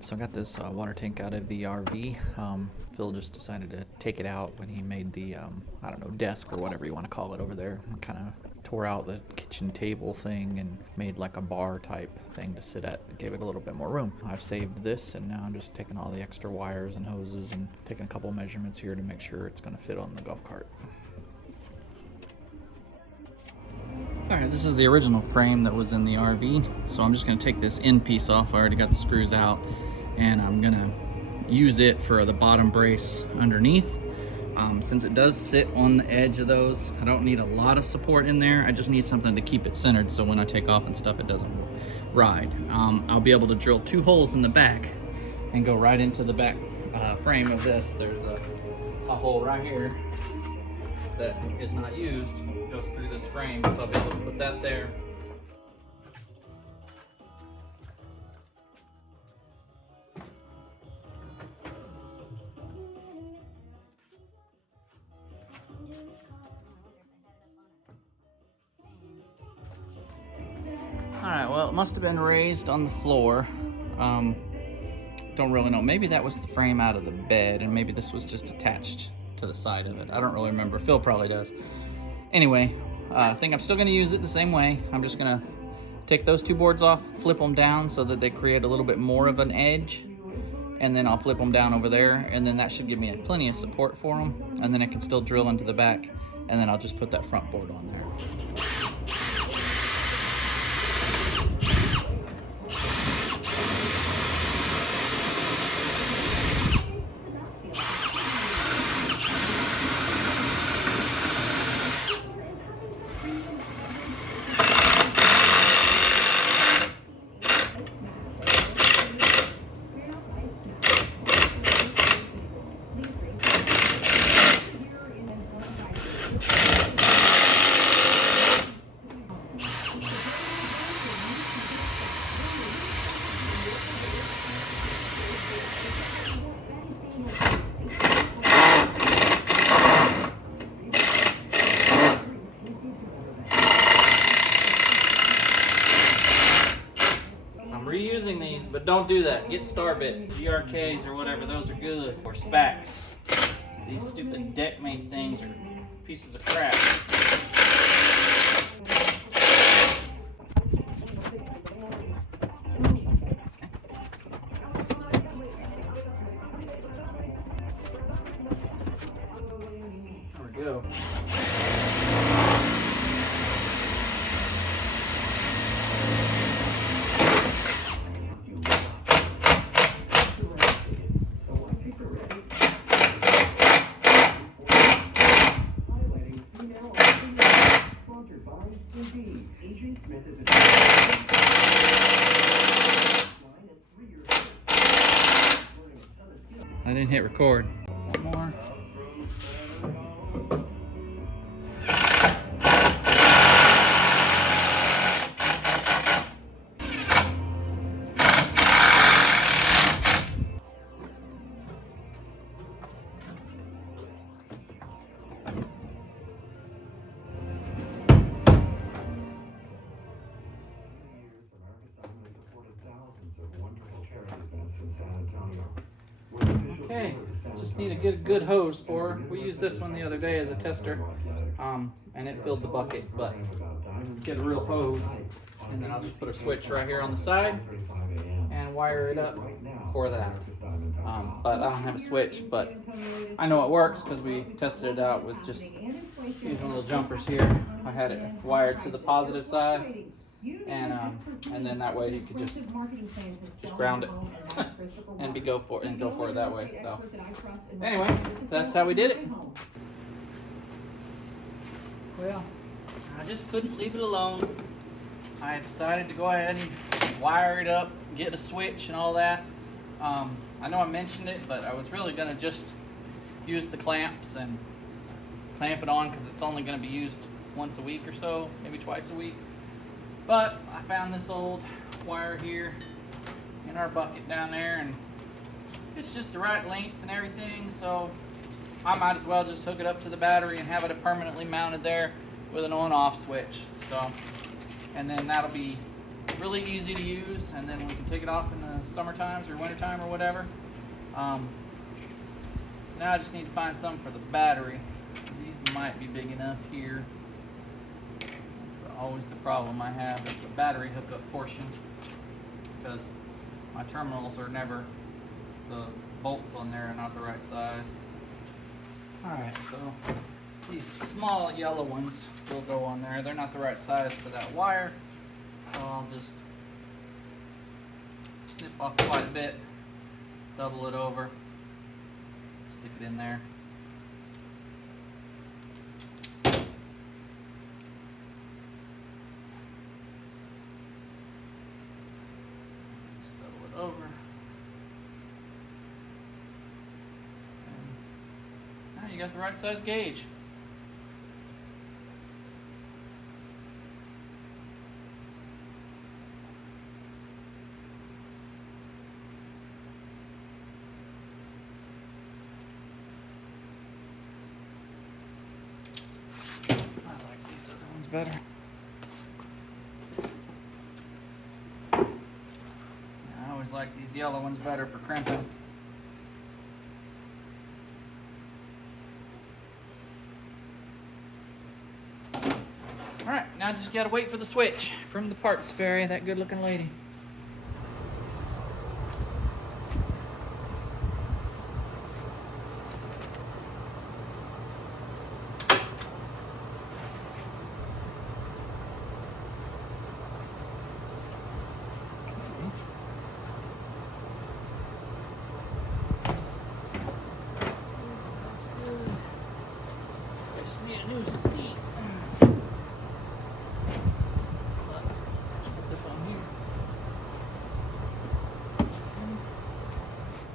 Alright, so I got this water tank out of the RV. Phil just decided to take it out when he made the, I don't know, desk or whatever you want to call it over there. Kind of tore out the kitchen table thing and made like a bar type thing to sit at. It gave it a little bit more room. I've saved this, and now I'm just taking all the extra wires and hoses and taking a couple measurements here to make sure it's going to fit on the golf cart. Alright, this is the original frame that was in the RV, so I'm just going to take this end piece off. I already got the screws out, and I'm going to use it for the bottom brace underneath. Since it does sit on the edge of those, I don't need a lot of support in there. I just need something to keep it centered so when I take off and stuff it doesn't ride. I'll be able to drill 2 holes in the back and go right into the back frame of this. There's a hole right here that is not used, goes through this frame, so I'll be able to put that there. Alright, well, it must have been raised on the floor. Don't really know. Maybe that was the frame out of the bed, and maybe this was just attached to the side of it. I don't really remember. Phil probably does. Anyway, I think I'm still going to use it the same way. I'm just going to take those 2 boards off, flip them down so that they create a little bit more of an edge, and then I'll flip them down over there, and then that should give me plenty of support for them, and then I can still drill into the back, and then I'll just put that front board on there. Reusing these, but don't do that. Get Starbit, GRKs or whatever, those are good. Or Spacs. These stupid deck made things are pieces of crap. There we go. I didn't hit record. One more. Okay, just need a good hose for her. We used this one the other day as a tester, and it filled the bucket, but get a real hose, and then I'll just put a switch right here on the side and wire it up for that. But I don't have a switch, but I know it works because we tested it out with just using little jumpers here. I had it wired to the positive side, and then that way you could just ground it and go for it that way. So anyway, that's how we did it. Well, I just couldn't leave it alone. I decided to go ahead and wire it up, get a switch and all that. I know I mentioned it, but I was really gonna just use the clamps and clamp it on because it's only gonna be used once a week or so, maybe twice a week. But I found this old wire here in our bucket down there, and it's just the right length and everything, so I might as well just hook it up to the battery and have it permanently mounted there with an on-off switch. So, and then that'll be really easy to use, and then we can take it off in the summer times or winter time or whatever. So now I just need to find some for the battery. These might be big enough here. That's always the problem I have is the battery hookup portion, because my terminals are never, the bolts on there are not the right size. Alright, so these small yellow ones will go on there. They're not the right size for that wire, so I'll just snip off quite a bit, double it over, stick it in there. Just double it over. And now you got the right size gauge. Better. I always like these yellow ones better for crimping. Alright, now I just gotta wait for the switch from the parts fairy, that good looking lady.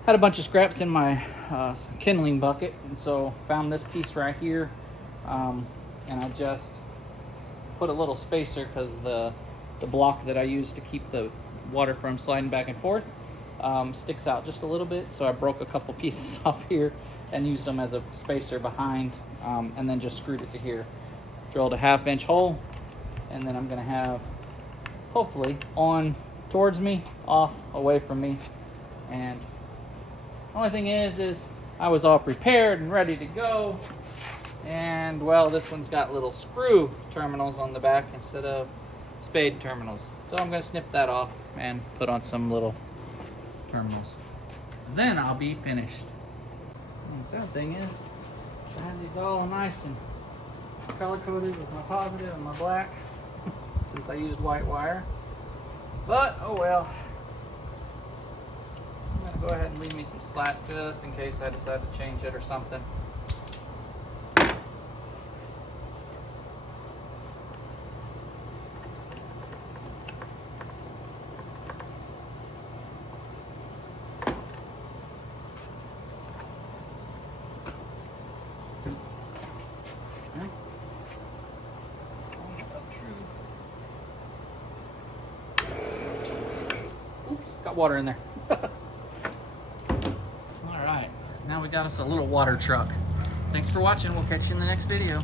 Had a bunch of scraps in my kindling bucket, and so found this piece right here, and I just put a little spacer because the block that I use to keep the water from sliding back and forth sticks out just a little bit, so I broke a couple pieces off here and used them as a spacer behind, and then just screwed it to here. Drilled a 1/2 inch hole, and then I'm gonna have hopefully on towards me, off away from me, and only thing is I was all prepared and ready to go, and well, this one's got little screw terminals on the back instead of spade terminals. So I'm gonna snip that off and put on some little terminals. Then I'll be finished. And the sad thing is, I have these all nice and color coded with my positive and my black since I used white wire. But oh well. I'm gonna go ahead and leave me some slack just in case I decide to change it or something. Oops, got water in there. All right, now we got us a little water truck. Thanks for watching. We'll catch you in the next video.